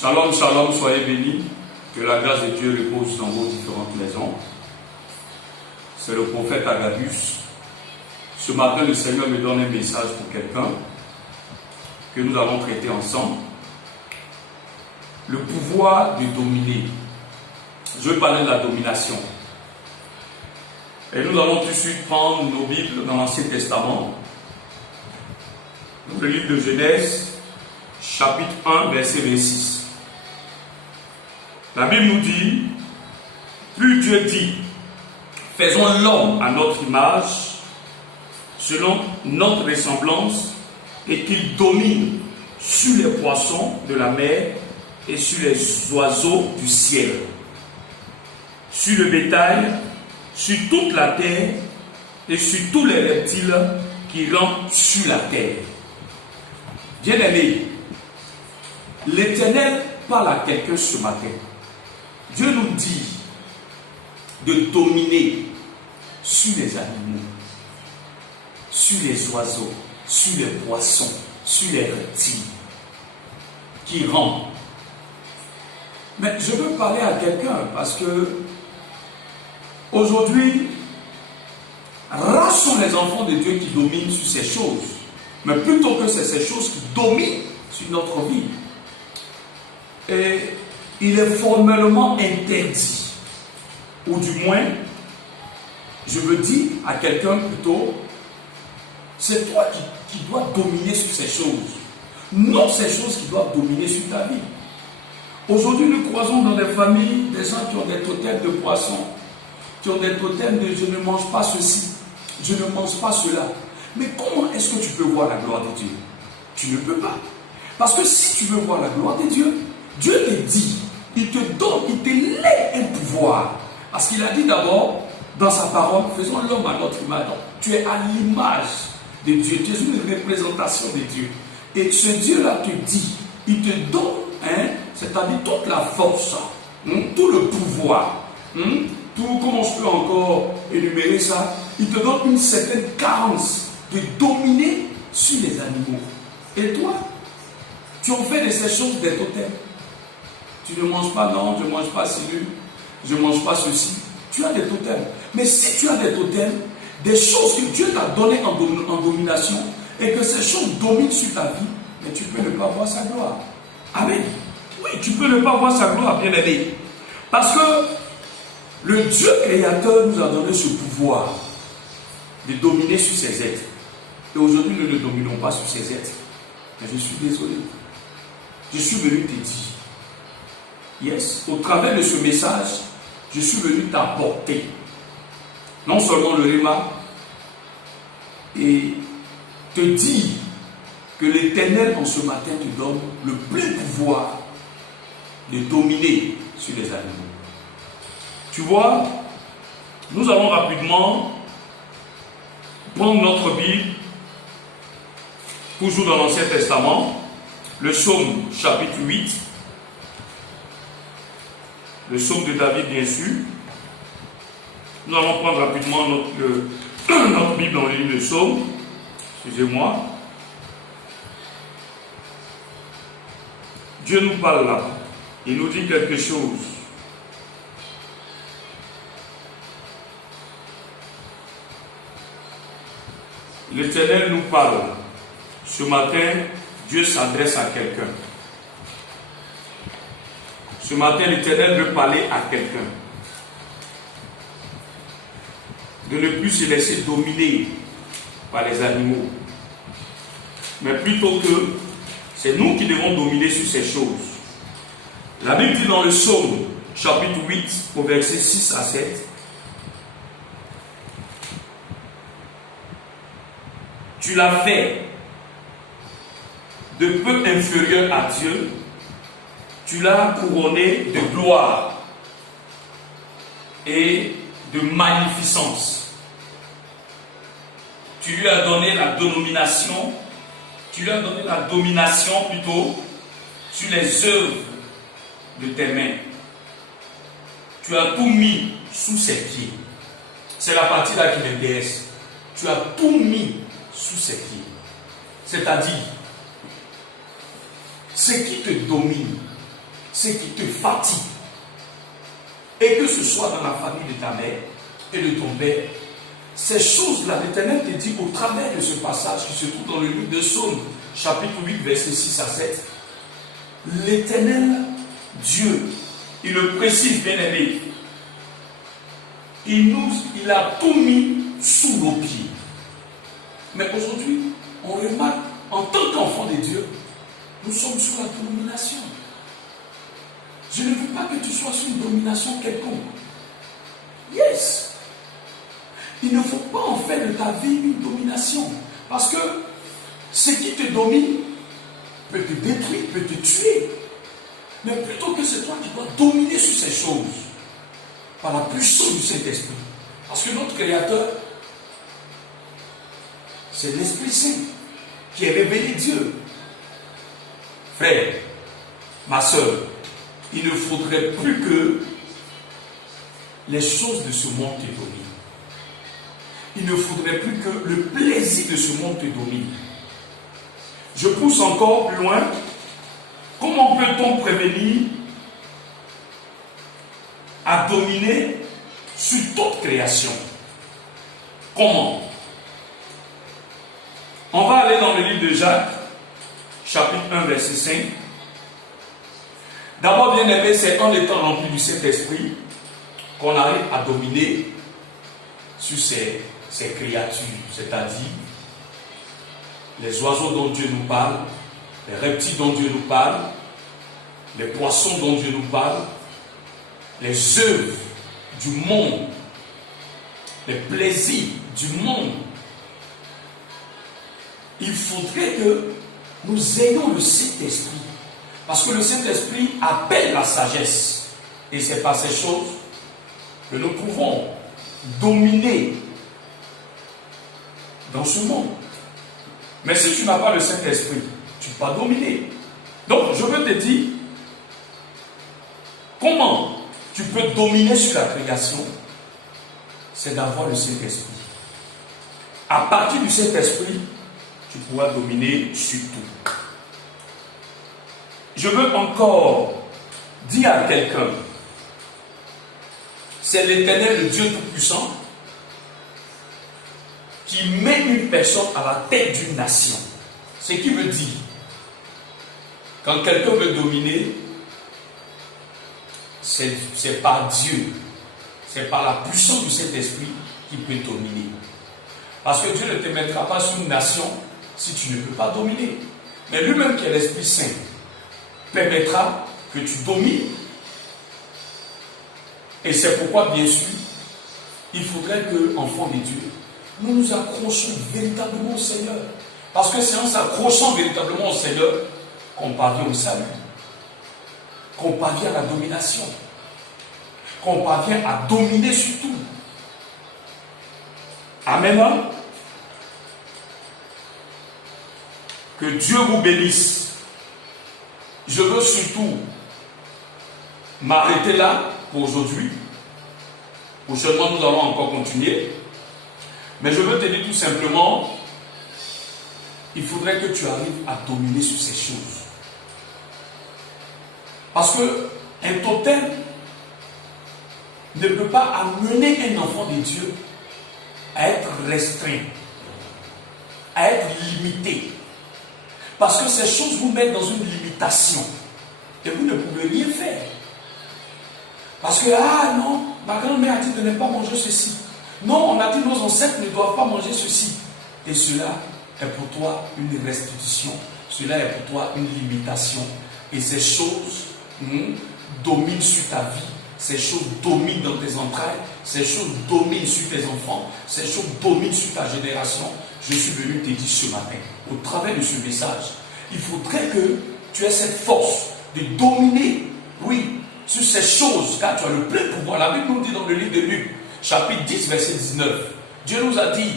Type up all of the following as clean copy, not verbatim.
Shalom, shalom, soyez bénis. Que la grâce de Dieu repose dans vos différentes maisons. C'est le prophète Agabus. Ce matin, le Seigneur me donne un message pour quelqu'un que nous allons traiter ensemble. Le pouvoir de dominer. Je vais parler de la domination. Et nous allons tout de suite prendre nos Bibles dans l'Ancien Testament. Le livre de Genèse, chapitre 1, verset 26. La Bible nous dit, puis Dieu dit, faisons l'homme à notre image, selon notre ressemblance, et qu'il domine sur les poissons de la mer et sur les oiseaux du ciel, sur le bétail, sur toute la terre et sur tous les reptiles qui rampent sur la terre. Bien-aimés, l'Éternel parle à quelqu'un ce matin. Dieu nous dit de dominer sur les animaux, sur les oiseaux, sur les poissons, sur les reptiles qui rampent. Mais je veux parler à quelqu'un parce que aujourd'hui, rares sont les enfants de Dieu qui dominent sur ces choses. Mais plutôt que c'est ces choses qui dominent sur notre vie. Et il est formellement interdit, ou du moins, je veux dire à quelqu'un plutôt, c'est toi qui dois dominer sur ces choses. Non ces choses qui doivent dominer sur ta vie. Aujourd'hui, nous croisons dans des familles des gens qui ont des totems de poissons, qui ont des totems de je ne mange pas ceci, je ne mange pas cela. Mais comment est-ce que tu peux voir la gloire de Dieu? Tu ne peux pas. Parce que si tu veux voir la gloire de Dieu, Dieu te dit, il te donne, il te lègue un pouvoir. Parce qu'il a dit d'abord, dans sa parole, faisons l'homme à notre image. Donc, tu es à l'image de Dieu, tu es une représentation de Dieu. Et ce Dieu-là te dit, il te donne, c'est-à-dire toute la force, tout le pouvoir, tout, comment je peux encore énumérer ça, il te donne une certaine carence de dominer sur les animaux. Et toi, tu en fais de ces choses des totems. Tu ne manges pas, non, je ne mange pas cellule, je ne mange pas ceci. Tu as des totems. Mais si tu as des totems, des choses que Dieu t'a données en domination, et que ces choses dominent sur ta vie, mais tu peux ne pas voir sa gloire. Amen. Oui, tu peux ne pas voir sa gloire, bien aimé. Parce que le Dieu créateur nous a donné ce pouvoir de dominer sur ces êtres. Et aujourd'hui, nous ne dominons pas sur ces êtres. Mais je suis désolé. Je suis venu te dire, yes, au travers de ce message, je suis venu t'apporter non seulement le rhéma, et te dire que l'Éternel en ce matin te donne le plein pouvoir de dominer sur les animaux. Tu vois, nous allons rapidement prendre notre Bible, toujours dans l'Ancien Testament, le psaume chapitre 8, le psaume de David bien sûr. Nous allons prendre rapidement notre Bible dans le livre de psaume, excusez-moi. Dieu nous parle là, il nous dit quelque chose. L'Éternel nous parle. Ce matin, Dieu s'adresse à quelqu'un. Ce matin, l'Éternel veut parler à quelqu'un. De ne plus se laisser dominer par les animaux. Mais plutôt que c'est nous qui devons dominer sur ces choses. La Bible dit dans le psaume, chapitre 8, au verset 6 à 7. Tu l'as fait de peu inférieur à Dieu, tu l'as couronné de gloire et de magnificence. Tu lui as donné la domination, plutôt sur les œuvres de tes mains. Tu as tout mis sous ses pieds. C'est la partie là qui m'intéresse. Tu as tout mis sous ses pieds. C'est-à-dire, ce qui te domine, ce qui te fatigue, et que ce soit dans la famille de ta mère et de ton père, ces choses-là, l'Éternel te dit au travers de ce passage qui se trouve dans le livre de Psaume, chapitre 8, versets 6 à 7, l'Éternel Dieu, il le précise, bien aimé, il a tout mis sous nos pieds. Mais aujourd'hui, on remarque, en tant qu'enfant de Dieu, nous sommes sous la domination. Je ne veux pas que tu sois sous une domination quelconque. Yes. Il ne faut pas en faire de ta vie une domination. Parce que ce qui te domine peut te détruire, peut te tuer. Mais plutôt que c'est toi qui dois dominer sur ces choses, par la puissance du Saint-Esprit. Parce que notre Créateur, c'est l'Esprit Saint qui est révélé Dieu. Frère, ma soeur, il ne faudrait plus que les choses de ce monde te dominent. Il ne faudrait plus que le plaisir de ce monde te domine. Je pousse encore plus loin. Comment peut-on prévenir à dominer sur toute création? Comment? On va aller dans le livre de Jacques, chapitre 1, verset 5. D'abord, bien aimé, c'est en étant rempli du Saint-Esprit qu'on arrive à dominer sur ces créatures, c'est-à-dire les oiseaux dont Dieu nous parle, les reptiles dont Dieu nous parle, les poissons dont Dieu nous parle, les œuvres du monde, les plaisirs du monde. Il faudrait que nous ayons le Saint-Esprit. Parce que le Saint-Esprit appelle la sagesse. Et c'est par ces choses que nous pouvons dominer dans ce monde. Mais si tu n'as pas le Saint-Esprit, tu ne peux pas dominer. Donc, je veux te dire, comment tu peux dominer sur la création? C'est d'avoir le Saint-Esprit. À partir du Saint-Esprit, tu pourras dominer sur tout. Je veux encore dire à quelqu'un, c'est l'Éternel, le Dieu Tout-Puissant, qui met une personne à la tête d'une nation. Ce qui veut dire, quand quelqu'un veut dominer, c'est par Dieu, c'est par la puissance du Saint-Esprit qu'il peut dominer. Parce que Dieu ne te mettra pas sur une nation si tu ne peux pas dominer. Mais lui-même qui est l'Esprit Saint permettra que tu domines. Et c'est pourquoi, bien sûr, il faudrait que, enfants de Dieu, nous nous accrochons véritablement au Seigneur. Parce que c'est en s'accrochant véritablement au Seigneur qu'on parvient au salut, qu'on parvient à la domination, qu'on parvient à dominer sur tout. Amen. Que Dieu vous bénisse. Je veux surtout m'arrêter là pour aujourd'hui. Prochainement, nous allons encore continuer. Mais je veux te dire tout simplement, il faudrait que tu arrives à dominer sur ces choses. Parce qu'un totem ne peut pas amener un enfant de Dieu à être restreint, à être limité. Parce que ces choses vous mettent dans une limitation. Et vous ne pouvez rien faire. Parce que, ah non, ma grand-mère a dit de ne pas manger ceci. Non, on a dit nos ancêtres ne doivent pas manger ceci. Et cela est pour toi une restitution. Cela est pour toi une limitation. Et ces choses dominent sur ta vie. Ces choses dominent dans tes entrailles. Ces choses dominent sur tes enfants. Ces choses dominent sur ta génération. Je suis venu te dire ce matin, au travers de ce message, il faudrait que tu aies cette force de dominer, oui, sur ces choses, car tu as le plein pouvoir. La Bible nous dit dans le livre de Luc, chapitre 10, verset 19, Dieu nous a dit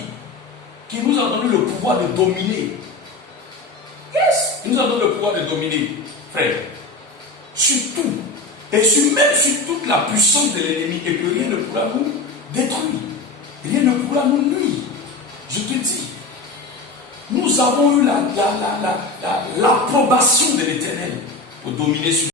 qu'il nous a donné le pouvoir de dominer. Yes, il nous a donné le pouvoir de dominer, frère, sur tout, et même sur toute la puissance de l'ennemi, et que rien ne pourra nous détruire, rien ne pourra nous nuire. Je te dis, nous avons eu l'approbation de l'Éternel pour dominer sur